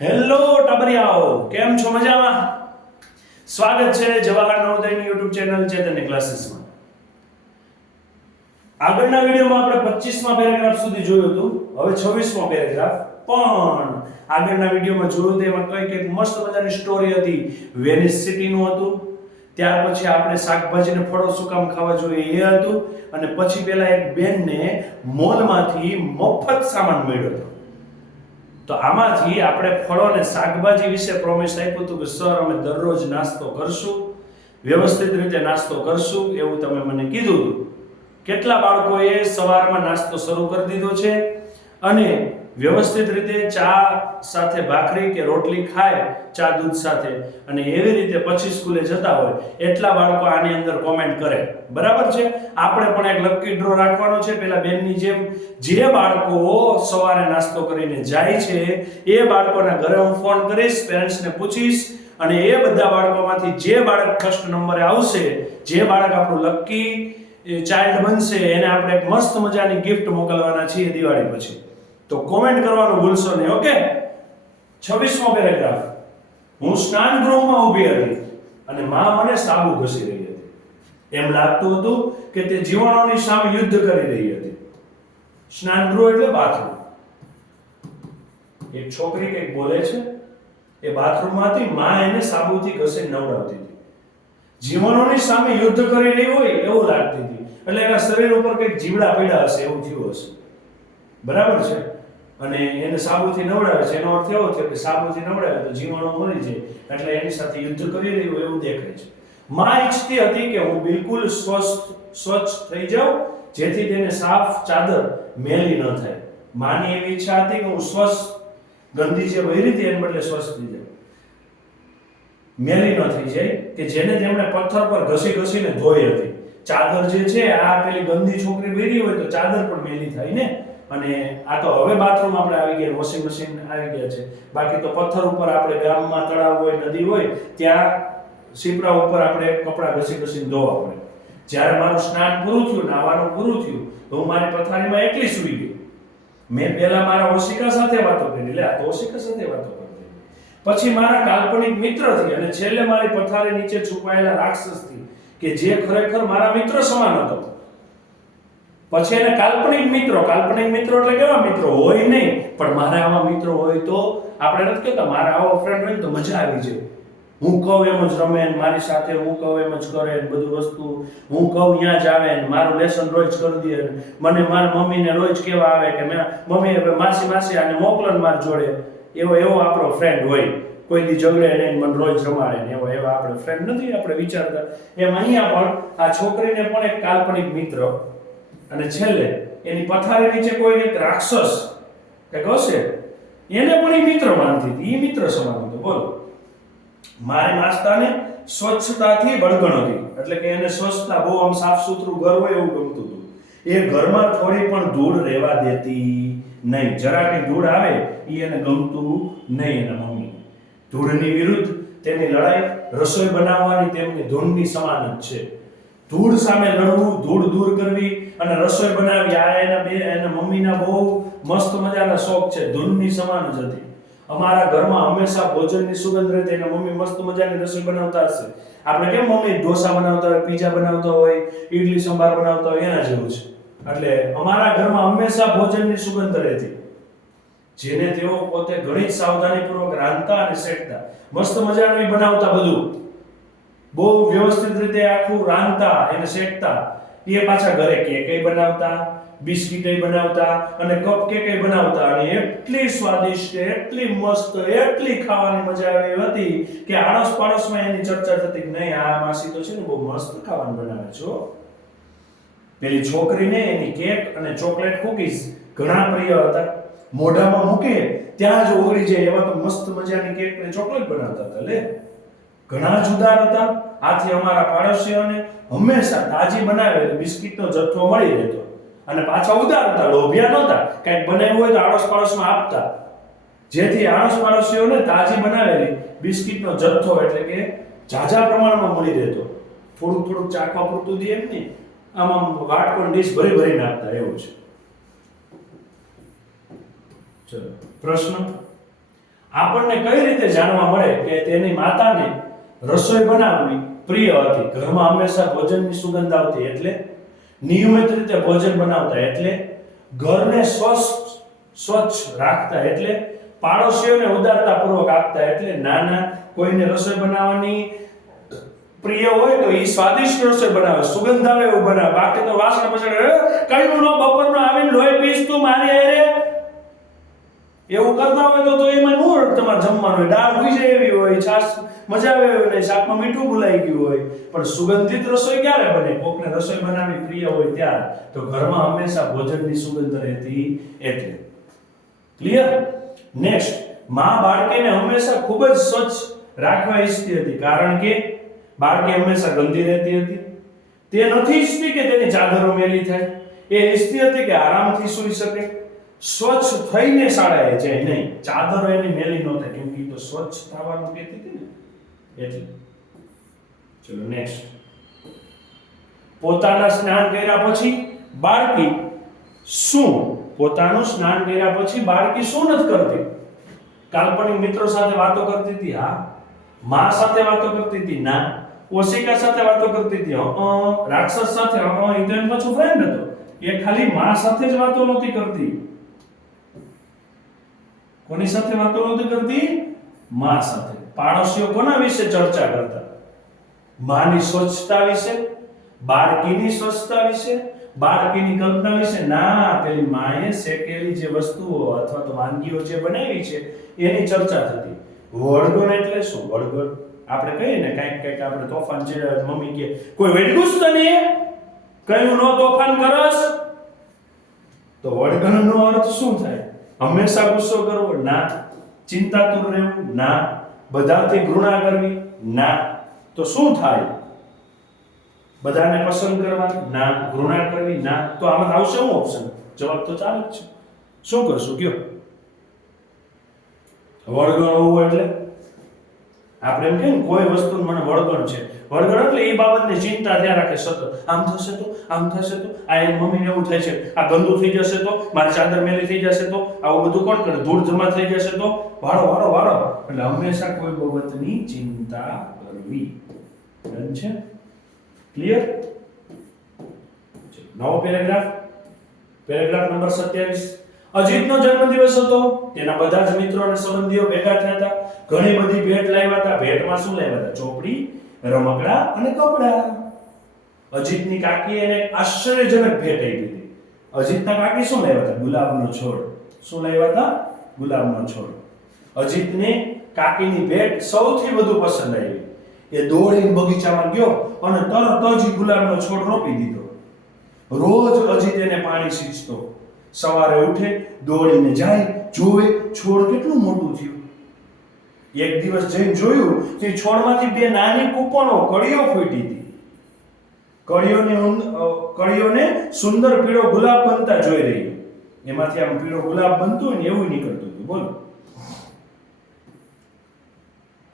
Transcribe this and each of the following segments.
Hello ટબરિયાઓ, કેમ છો મજામાં? સ્વાગત છે જવાહર નવોદયની યુટ્યુબ ચેનલ ચેતન ક્લાસીસમાં. આગળના વિડીયોમાં આપણે 25મા પેરેગ્રાફ સુધી જોયું હતું, હવે 26મો પેરેગ્રાફ. પણ આગળના વિડીયોમાં જોયું તો એમાં કંઈક એક મસ્ત મજાની સ્ટોરી હતી, વેનિસ સિટીનું હતું. ત્યાર પછી આપણે શાકભાજી ને ફળો શું કામ ખાવા જોઈએ એ હતું. અને પછી પેલા એક બેનને મોલમાંથી મફત સામાન મળ્યો હતો. તો આમાંથી આપણે ફળો અને શાકભાજી વિશે પ્રોમિસ આપ્યું હતું કે સર, અમે દરરોજ નાસ્તો કરશું, વ્યવસ્થિત રીતે નાસ્તો કરશું, એવું તમે મને કીધું હતું. કેટલા બાળકોએ સવારમાં નાસ્તો શરૂ કરી દીધો છે? અને વ્યવસ્થિત રીતે ચા સાથે ભાખરી કે રોટલી ખાય, ચા દૂધ સાથે. અને એવી રીતે પછી સ્કૂલે જતા હોય, એટલા બાળકો આની અંદર કોમેન્ટ કરે. બરાબર છે? આપણે પણ એક લકી ડ્રો રાખવાનો છે. પેલા બેનની જેમ જે બાળકો સવારે નાસ્તો કરીને જાય છે, એ બાળકોના ઘરે હું ફોન કરીશ પેરેન્ટ્સને પૂછીશ, અને એ બધા બાળકોમાંથી જે બાળક ફર્સ્ટ નંબરે આવશે, જે બાળક આપણું લકી ચાઇલ્ડ બનશે, એને આપણે એક મસ્ત મજાની ગિફ્ટ મોકલવાના છીએ દિવાળી પછી. તો કોમેન્ટ કરવાનું ભૂલશો નહીં ઓકે છવ્વીસમો પેરેગ્રાફ હું સ્નાન ગૃહમાં ઊભી હતી અને મા મને સાબુ ઘસી રહી હતી. એમ લાગતું હતું કે તે જીવાણોની સામે યુદ્ધ કરી રહી હતી. સ્નાન ગૃહ એટલે બાથરૂમ એક છોકરી કંઈક બોલે છે, એ બાથરૂમમાંથી મા એને સાબુથી ઘસી નવડાવતી હતી. જીવનોની સામે યુદ્ધ કરી રહી હોય એવું લાગતી હતી. એટલે એના શરીર ઉપર કંઈક જીવડા પડ્યા હશે એવું થયું હશે. બરાબર છે? અને એને સાબુથી નવડાવે છે. એનો અર્થ એવો થયો કે સાબુથી નવડાવે તો જીવાણુ મરી જાય. એટલે એની સાથે યુદ્ધ કરી રહ્યું હોય એવું દેખાય છે. માં ઈચ્છતી હતી કે હું બિલકુલ સ્વસ્થ, સ્વચ્છ થઈ જાઉં, જેથી તેને સાફ ચાદર મેલી ન થાય. માની એવી ઈચ્છા હતી કે હું સ્વસ્થ, ગંદી જે વહી હતી એને બદલે સ્વસ્થ થઈ જાઉં. મેલી ન થઈ જાય, કે જેને તેમણે પથ્થર પર ઘસી ઘસીને ધોઈ હતી. ચાદર જે છે, આ પેલી ગંદી છોકરી પહેરી હોય તો ચાદર પણ મેલી થાય ને? અને આ તો હવે બાથરૂમ આપણે આવી ગયા વોશિંગ મશીન આવી ગયા છે. બાકી તો પથ્થર ઉપર આપણે ગામમાં તળાવ હોય, નદી હોય, ત્યાં સીપરા ઉપર આપણે કપડાં ઘસી ઘસીને ધોવા પડે. જ્યારે મારું સ્નાન પૂરું થયું, નાવાનું પૂરું થયું, તો હું મારી પથારીમાં એકલી સૂઈ ગઈ મેં પહેલા મારા ઓશિકા સાથે વાતો કરી, એટલે આ તો ઓશિકા સાથે વાતો કરી. પછી મારા કાલ્પનિક મિત્રથી અને છેલ્લે મારી પથારી નીચે છુપાયેલા રાક્ષસથી, કે જે ખરેખર મારા મિત્ર સમાન હતો. પછી એને કાલ્પનિક મિત્રો કાલ્પનિક મિત્રો એટલે કેવા મિત્રો? હોય નહીં. પણ મારા આવા મિત્રો હોય તો આપણે નથી કહેતા, મારા આવો ફ્રેન્ડ હોય તો મજા આવી જાય. હું કહું એમ જ રમે મારી સાથે, હું કહું એમ જ કરે બધું વસ્તુ. હું કહું ત્યાં જ આવે ને મારું લેસન રોજ કરી દે મને મારા મમ્મીને રોજ કેવા આવે કે મેં મમ્મી, હવે માસી માસી આને મોકલો ને માર જોડે. એવો એવો આપણો ફ્રેન્ડ હોય. કોઈ દી ઝઘડે નહીં મને રોજ રમાડે ને એવો, એવા આપણે ફ્રેન્ડ નથી, આપણે વિચારતા. એમ અહીંયા પણ આ છોકરીને પણ એક કાલ્પનિક મિત્ર અને છેલ્લે, એની પથારી નીચે કોઈ એક રાક્ષસ. કે હશે એને પણ એ મિત્ર માનતી હતી. એ મિત્ર સમાન હતો. બોલો. મારી માસ્તાને સ્વચ્છતાથી બળગણ હતી. એટલે કે એને સ્વચ્છતા બહુ આમ સાફ સુથરું ઘર હોય એવું ગમતું હતું. એ ઘરમાં થોડી પણ ધૂળ રહેવા દેતી નહીં. જરા કે ધૂળ આવે એ એને ગમતું નહીં એના મમ્મી. ધૂળની વિરુદ્ધ તેની લડાઈ રસોઈ બનાવવાની તેમની ધૂળની સમાન જ છે. ધૂળ સામે લડવું, ધૂળ દૂર કરવી અને રસોઈ બનાવી. આ એના બે, એના મમ્મીના બહુ મસ્ત મજાના શોખ છે. ધૂળની સમાન જ હતી. અમારા ઘરમાં હંમેશા ભોજનની સુગંધ રહેતી. એના મમ્મી મસ્ત મજાની રસોઈ બનાવતા હશે. આપણે કેમ મમ્મી ઢોસા બનાવતા હોય, પીઝા બનાવતા હોય, ઈડલી, સંભાર બનાવતા હોય, એના જેવું છે. એટલે અમારા ઘરમાં હંમેશા ભોજનની સુગંધ રહેતી. જેને તેઓ પોતે ઘણી સાવધાનીપૂર્વક રાંધતા અને શેકતા. મસ્ત મજાનું બનાવતા બધું. બહુ વ્યવસ્થિત રીતે આખું રાંધતા, એને શેકતા. એ પાછા ઘરે કેકે બનાવતા, બિસ્કિટે બનાવતા અને કપ કેકે બનાવતા. અને એટલી સ્વાદિષ્ટ, એટલી મસ્ત, એટલી ખાવાની મજા આવે હતી કે આડોશ પાડોશમાં એની ચર્ચા થતી કે નહીં, આ માસી તો છે ને બહુ મસ્ત ખાવાનું બનાવે છો પેલી છોકરીને એની કેક અને ચોકલેટ કુકીઝ ઘણા પ્રિય હતા. મોઢામાં મૂકે ત્યાં જ ઓગળી જાય એવા તો મસ્ત મજાની કેક ને ચોકલેટ બનાવતા હતા, લે. ઘણા જુદાર હતા આથી અમારા પાડોશીઓને હંમેશા તાજી બનાવેલી બિસ્કિટનો જથ્થો મળી રહેતો. અને પાછા ઉદાર હતા, લોભિયા નહોતા. કંઈક બનાવ્યું હોય તો આડોશ પાડોશમાં આપતા. જેથી આડોશ પાડોશીઓને તાજી બનાવેલી બિસ્કિટનો જથ્થો એટલે કે ઝાઝા પ્રમાણમાં મળી રહેતો. થોડુંક થોડુંક ચાખવા પૂરતું દે એમ નહીં. આમ વાટકોણ ડીશ ભરી ભરીને આપતા, એવું છે. ચલો, પ્રશ્ન. આપણને કઈ રીતે જાણવા મળે કે તેની માતાને રસોઈ બનાવવી પ્રિય હતી. ઘરમાં હંમેશા ભોજનની સુગંધ આવતી, એટલે નિયમિત રીતે ભોજન બનાવતા, એટલે ઘરને સ્વચ્છ સ્વચ્છ રાખતા, એટલે પાડોશીઓને ઉદારતાપૂર્વક આપતા, એટલે નાના કોઈને રસોઈ બનાવવાની પ્રિય હોય તો એ સ્વાદિષ્ટ રસોઈ બનાવે, સુગંધ આવે એવું બનાવે. બાકી તો વાસણ પછી કયું નો બપોરનો આવીને લોહી પીસ તું મારી અરે એવું કરતા હોય તો એમાં નું તમારે જમવાનું દાળ હોય જાય એવી. હોય, છાશ મજા આવે હોય ને શાકમાં મીઠું ભૂલાઈ ગયું હોય. પણ સુગંધિત રસોઈ ક્યારે બને? કોકને રસોઈ બનાવવી પ્રિય હોય ત્યારે, તો ઘરમાં હંમેશા ભોજનની સુગંધ રહેતી એટલે. ક્લિયર નેક્સ્ટમાં બાળકીને હંમેશા ખૂબ જ સ્વચ્છ રાખવા ઈચ્છતી હતી. કારણ કે બાળકી હંમેશા ગંદી રહેતી હતી. તે નથી ઈચ્છતી કે તેની ચાદરો મેલી થાય. એ ઈચ્છતી હતી કે આરામથી સૂઈ શકે. સ્વચ્છ થઈને શાળાએ જાય. નહીં, ચાદરો એની મેલી ન થાય. કેમ કે તો સ્વચ્છ થવાનું કહેતી હતી ને. એટલે. ચલો નેક્સ્ટ પોતાના સ્નાન કર્યા પછી બાળકી શું? પોતાનું સ્નાન કર્યા પછી બાળકી શું નથી કરતી? કાલ્પનિક મિત્રો સાથે વાતો કરતી હતી? હા. મા સાથે વાતો કરતી હતી? ના. ઓશિકા સાથે વાતો કરતી હતી? રાક્ષસ સાથે? એનો પાછો ફ્રેન્ડ હતો. એ ખાલી મા સાથે જ વાતો નહોતી કરતી. કોની સાથે વાતો નહોતી કરતી? માં સાથે. પાડોશીઓ કોના વિશે ચર્ચા કરતા? માની સ્વચ્છતા વિશે? બાળકીની સ્વચ્છતા વિશે? બાળકીની કલ્પના વિશે? ના, પેલી માએ શેકેલી જે વસ્તુઓ અથવા તો વાનગીઓ જે બનાવી છે, એની ચર્ચા થતી. વળગણ એટલે શું? વળગણ. આપણે કહીએ ને કાંઈક કાંઈક આપણે તોફાન છે, મમ્મી કે કોઈ વેડગું જ તને? કયું નો તોફાન કરસ? તો વળગણનો અર્થ શું થાય? હંમેશા ગુસ્સો કરવો, ના. ચિંતાતુર રહેવું, ના. બધાથી ઘૃણા કરવી, ના. તો શું થાય? બધાને પસંદ કરવા ના. ઘૃણા કરવી, ના. તો આમાં આવશે શું ઓપ્શન જવાબ તો ચાલે જ છે. શું કરશું, કયો? વળગણ હોવું એટલે? આપણે એમ કે કોઈ વસ્તુ મને વળગણ છે. વળગણ એટલે એ બાબતની ચિંતા ધ્યાન રાખે સતત. આમ થશે તો, આમ થશે તો, આ એની મમ્મીને એવું થાય છે. આ ગંદુ થઈ જશે તો, મારી ચાદર મેલી થઈ જશે તો, આવું બધું કોણ કરે? ધૂળ જમા થઈ જશે તો? વાળો વાળો વાળો. એટલે હંમેશા કોઈ બાબતની ચિંતા કરવી. ડન છે? ક્લિયર નવો પેરેગ્રાફ. પેરેગ્રાફ નંબર સત્યાવીસ. અજીતનો જન્મદિવસ હતો. તેના બધા જ મિત્રો અને સંબંધીઓ ભેગા થયા હતા. ઘણી બધી ભેટ લાવ્યા હતા. ભેટમાં શું લાવ્યા હતા? ચોપડી, રમકડા અને કપડા. અજીતની કાકી એને આશ્ચર્યજનક ભેટ આપી હતી. અજીતના કાકી શું લાવ્યા હતા? ગુલાબનો છોડ. શું લાવ્યા હતા? ગુલાબનો છોડ. અજીતને કાકીની ભેટ સૌથી વધુ પસંદ આવી. એ દોડીને બગીચામાં ગયો અને તરત જ ગુલાબનો છોડ રોપી દીધો. રોજ અજીત એને પાણી સિંચતો. સવારે ઉઠે, દોડીને જાય જોવે છોડ કેટલું મોટું થયું. એક દિવસ જઈને જોયું કે છોડમાંથી બે નાની કૂપનો કળીઓ ફૂટી હતી. કળીઓને કળીઓને સુંદર પીળો ગુલાબ બનતા જોઈ રહી. એમાંથી આમ પીળો ગુલાબ બનતો ને એવું નીકળતું હતું. બોલો.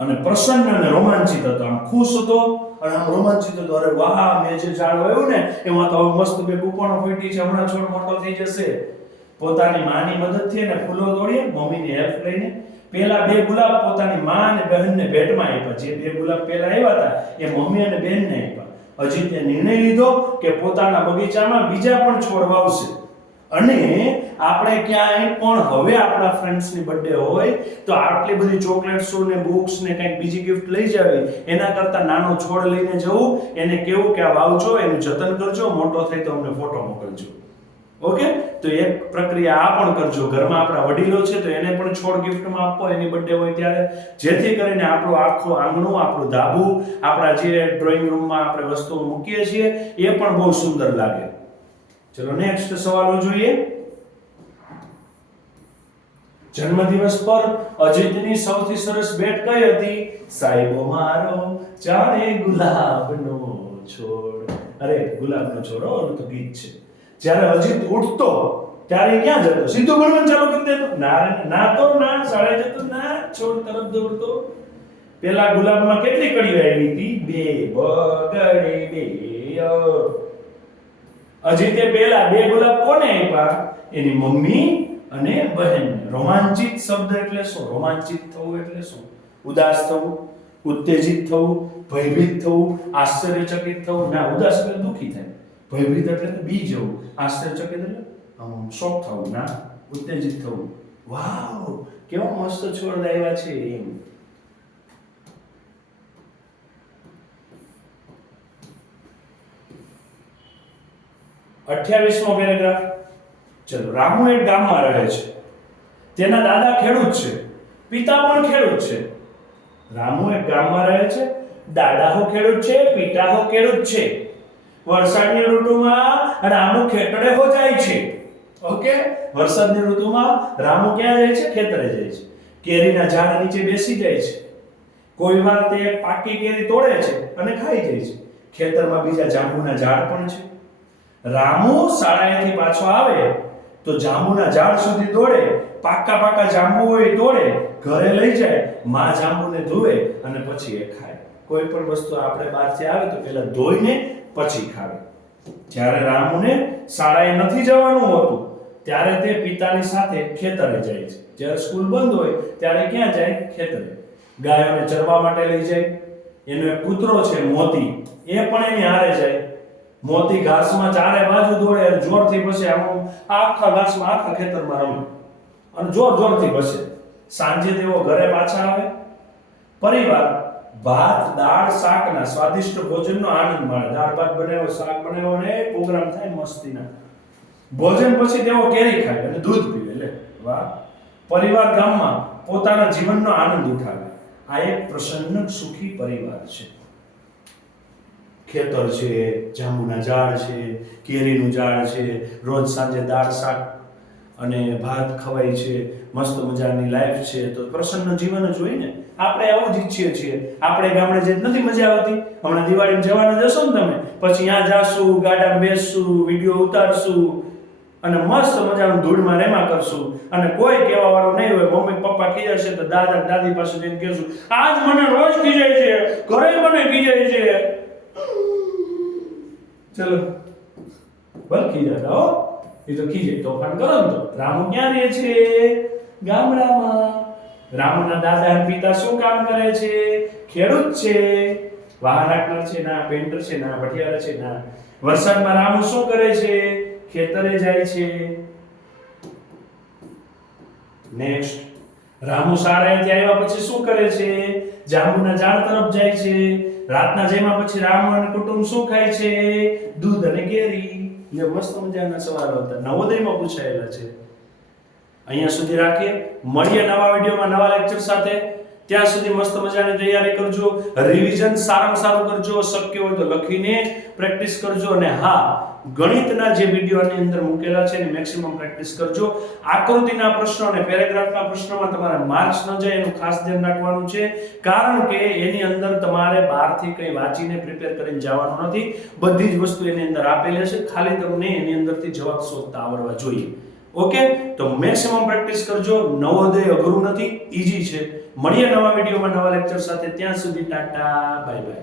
અને પ્રસન્ન અને રોમાંચિત હતો. આમ ખુશ હતો અને આમ રોમાંચિત હતો. અરે વાહ, મેં જે ઝાડ વાવ્યું ને, એમાં તો મસ્ત બે કૂપણો ફૂટી છે. હમણાં છોડ મોટો થઈ જશે. પોતાની માની મદદથી એને ફૂલો દોડીએ, મમ્મીની હેલ્પ લઈને. પેલા બે ગુલાબ પોતાની મા અને બહેનને ભેટમાં આપ્યા. જે બે ગુલાબ પેલા આવ્યા હતા, એ મમ્મી અને બહેનને આપ્યા. હજી તે નિર્ણય લીધો કે પોતાના બગીચામાં બીજા પણ છોડ વાવશે અને આપણે ક્યાંય પણ હવે આપણા ફ્રેન્ડ્સની બર્થડે હોય, તો આટલી બધી ચોકલેટ્સો ને બુક્સ ને કંઈક બીજી ગિફ્ટ લઈ જાવી. એના કરતાં નાનો છોડ લઈને જવું. એને કેવું કે આ વાવજો, એનું જતન કરજો, મોટો થાય તો અમને ફોટો મોકલજો. ઓકે? તો એક પ્રક્રિયા આ પણ કરજો. ઘરમાં આપણા વડીલો છે, તો એને પણ છોડ ગિફ્ટમાં આપો, એની બર્થડે હોય ત્યારે. જેથી કરીને આપણું આખું આંગણું, આપણું ધાબુ, આપણા જે ડ્રોઈંગ રૂમમાં આપણે વસ્તુઓ મૂકીએ છીએ, એ પણ બહુ સુંદર લાગે. ચલો નેક્સ્ટ સવાલો જોઈએ. જન્મદિવસ પર અજીતની સૌથી સરસ ભેટ કઈ હતી? સાહેબો, મારો ચારે ગુલાબનો છોડ. અરે, ગુલાબનો છોડ ઓલું તો ગીત છે. જ્યારે અજીત ઉઠતો, ત્યારે ક્યાં જતો? સીધો ભણવાનું ચાલુ કરી દેતો. ના ના તો ના, શાળાએ જતો ના, છોડ તરફ દોડતો. પેલા ગુલાબમાં કેટલી કળીઓ આવી હતી? બે બગડે બે અજીતે પેલા બે ગુલાબ કોને આપ્યા એની મમ્મી અને બહેન. રોમાંચિત શબ્દ એટલે શું? રોમાંચિત થવું એટલે શું? ઉદાસ થવું, ઉત્તેજિત થવું, ભયભીત થવું, આશ્ચર્યચકિત થવું. ના, ઉદાસ એટલે દુઃખી થાય. ભયભીત એટલે કે બી જવું આશ્ચર્યચકિત એટલે આમ શોક થવું ના ઉત્તેજિત થવું વાવ કેવા મસ્ત છોડ આવ્યા છે એમ અઠ્યાવીસમો પેરેગ્રાફ ચલો રામુ એક ગામમાં રહે છે તેના દાદા ખેડૂત છે પિતા પણ ખેડૂત છે રામુ એક ગામમાં રહે છે દાદા હો ખેડૂત છે પિતા હો ખેડૂત છે વરસાદની ઋતુમાં રામુ ખેતરે હો જાય છે. ઓકે? વરસાદની ઋતુમાં રામુ ક્યાં જાય છે? ખેતરે જાય છે. કેરીના ઝાડ નીચે બેસી જાય છે. કોઈ વાર તે પાકી કેરી તોડે છે અને ખાઈ જાય છે. ખેતરમાં બીજા જાંબુના ઝાડ પણ છે. રામુ શાળાએથી પાછો આવે તો જાંબુના ઝાડ સુધી દોડે, પાકા પાકા જાંબુ હોય તોડે, ઘરે લઈ જાય, માં જાંબુને ધોવે અને પછી એ ખાય. કોઈ પણ વસ્તુ આપણે બહારથી આવે તો પહેલા ધોઈને પછી ખાવે. જ્યારે રામુને શાળાએ નથી જવાનું હોતું, ત્યારે તે પિતાની સાથે ખેતરે જાય છે. જ્યારે સ્કૂલ બંધ હોય, ત્યારે ક્યાં જાય? ખેતરે. ગાયોને ચરવા માટે લઈ જાય. એનો એક કૂતરો છે, મોતી. એ પણ એની હારે જાય. મોતી ઘાસમાં ચારે બાજુ દોડે અને જોરથી પછી આમ આખા ઘાસમાં, આખા ખેતરમાં રમે. અને જોર જોરથી બસે. સાંજે તેઓ ઘરે પાછા આવે. પરિવાર ભાત, દાળ, શાકના સ્વાદિષ્ટ ભોજનનો આનંદ માણે. દાળ, ભાત બનાવ્યો, શાક બનાવ્યો ને પ્રોગ્રામ થાય મસ્તીના. ભોજન પછી તેઓ કેરી ખાય અને દૂધ પીવે એટલે વાહ. પરિવાર ગામમાં પોતાના જીવનનો આનંદ ઉઠાવે. આ એક પ્રસન્ન, સુખી પરિવાર છે. ખેતર છે, જાંબુના ઝાડ છે, કેરીનું ઝાડ છે, રોજ સાંજે દાળ, શાક અને ભાત ખવાય છે, મસ્ત મજાની લાઈફ છે, તો પ્રસન્ન જીવન જ હોય ને. આપણે આવું જ ઈચ્છીએ છીએ. આપણે ગામડે જે નથી મજા આવતી. હમણાં દિવાળીમાં જવાના જશો ને તમે. પછી ત્યાં જાશું, ગાડામાં બેસશું, વીડિયો ઉતારશું અને મસ્ત મજાનું ધૂળમાં રેમા કરશું. અને કોઈ કહેવા વાળો નહીં હોય, મમ્મી, પપ્પા ખીજાશે તો દાદા દાદી પાસે જઈને કહેશું. આજ મને રોજ ખીજાય છે. ઘરે મને ખીજાય છે. ચલો. બલ ખીજાતા હો. એ તો ખીજે. તોફાન કરો તો. રામુ ક્યાં રહે છે? ગામડામાં. રામના દાદા અને પિતા શું કામ કરે છે? ખેડૂત છે. વાહન રાખનાર છે ના, પેન્ટર છે ના, ભઠિયારા છે ના. વરસાદમાં રામુ શું કરે છે? ખેતરે જાય છે. નેક્સ્ટ રામુ શાળાએથી આવ્યા પછી શું કરે છે? જાંબુના ઝાડ તરફ જાય છે. રાતના જમ્યા પછી રામ અને કુટુંબ શું ખાય છે? દૂધ અને કેરી. જે મસ્ત મજાના સવાલો હતા. નવોદયમાં પૂછાયેલા છે. અહીંયા સુધી રાખીએ. મળીએ નવા વિડીયોમાં નવા લેક્ચર સાથે. ત્યાં સુધી મસ્ત મજાની તૈયારી કરજો. રિવિઝન સારામાં સારું કરજો. શક્ય હોય તો લખીને પ્રેક્ટિસ કરજો. અને હા ગણિતના જે વિડીયોની અંદર મૂકેલા છે એને મેક્સિમમ પ્રેક્ટિસ કરજો. આકૃતિના પ્રશ્નો અને પેરેગ્રાફના પ્રશ્નોમાં તમારે માર્ક્સ ન જાય, એનું ખાસ ધ્યાન રાખવાનું છે. કારણ કે એની અંદર તમારે બહારથી કંઈ વાંચીને પ્રિપેર કરીને જવાનું નથી. બધી જ વસ્તુ એની અંદર આપેલી છે ખાલી તમને એની અંદરથી જવાબ શોધતા આવડવા જોઈએ. ઓકે? તો મેક્સિમમ પ્રેક્ટિસ કરજો. નવોદય અઘરું નથી. ઈઝી છે. મળીએ નવા વિડીયોમાં નવા લેક્ચર સાથે. ત્યાં સુધી ટાટા. Bye bye